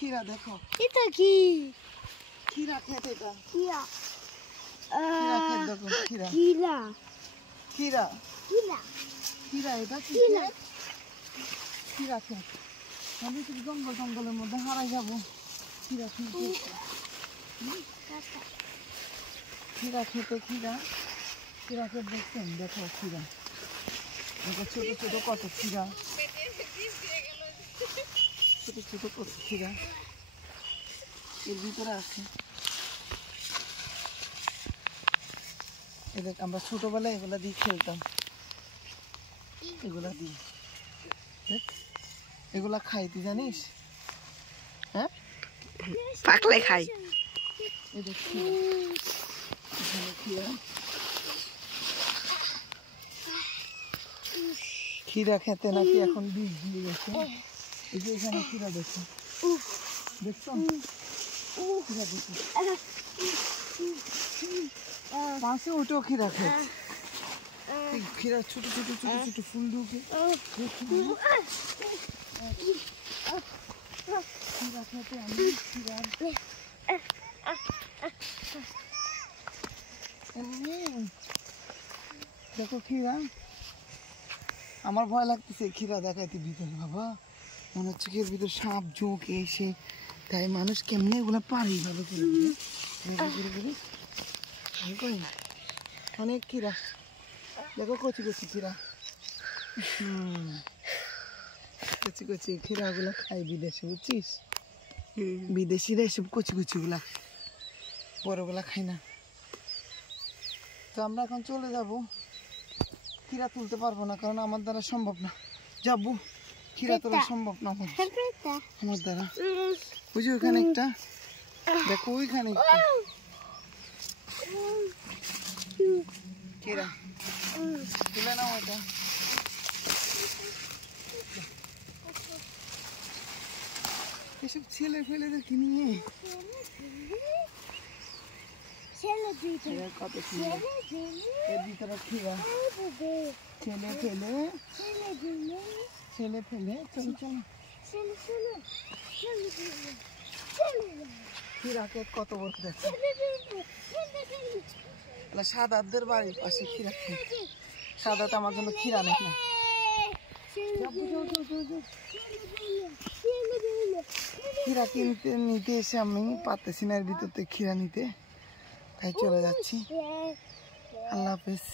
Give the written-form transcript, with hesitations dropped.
खीरा देखो এটা কি खीरा खेत এটা खीरा खीरा खेत देखो खीरा खीरा खीरा खीरा खीरा এটা কি खीरा खेत আমি তো জঙ্গলের মধ্যে হারাই যাব खीरा खेत खीरा खेते खीरा खीरा खेत দেখছেন দেখো खीरा দেখো ছোট ছোট কত खीरा ছোট ছোট কত खीरा এর ভিতরে আছে এদের আমরা ছোটবেলায় এগুলা দিয়ে খেলতাম এগুলা দিয়ে এগুলা খাই তুই জানিস হ্যাঁ পাকলে খাই এই দেখ खीरा খেতে নাকি এখন বীজ দিয়ে গেছে এই যে এখানে खीरा দেখো দেখছো खीरा দেখো পাশে ওটাও खीरा খেত এই खीरा ছোট ছোট ছোট ছোট ফুল ঢুকে खीरा খেতে আমি खीरा দেখো खीरा আমার ভয় লাগতেছে खीरा দেখাইতে ভিতরে বাবা মনে হচ্ছে এর ভিতর সাপ জোক এসে তাই মানুষ কেমনে এগুলা পারে ভালো করে অনেক खीरा দেখো কচি কচি खीरा কচি কচি खीरा গুলা খাই বিদেশে বুঝছিস বিদেশিরা এসব কচি কচি গুলা বড়গুলা খাই না তো আমরা এখন চলে যাব खीरा তুলতে পারবো না কারণ আমার দ্বারা সম্ভব না যাবো खीरा তোলা সম্ভব না আমার দ্বারা বুঝি ওইখানে একটা দেখো ওইখানে একটা खीरा তুলে নাও এটা এসব ছেলে ফেলেদের কি নিয়ে কত এর ভিতরে खीरा ছেলে ফেলে চল চল खीरा খেত কত বড় দেখো সাদাদের বাড়ির পাশে खीरा খেত সাদাতে আমার জন্য खीरा নেই না खीरा কিনতে নিতে এসে আমি পারতেছি না এর ভিতর থেকে खीरा নিতে তাই চলে যাচ্ছি আল্লাহ হাফেজ।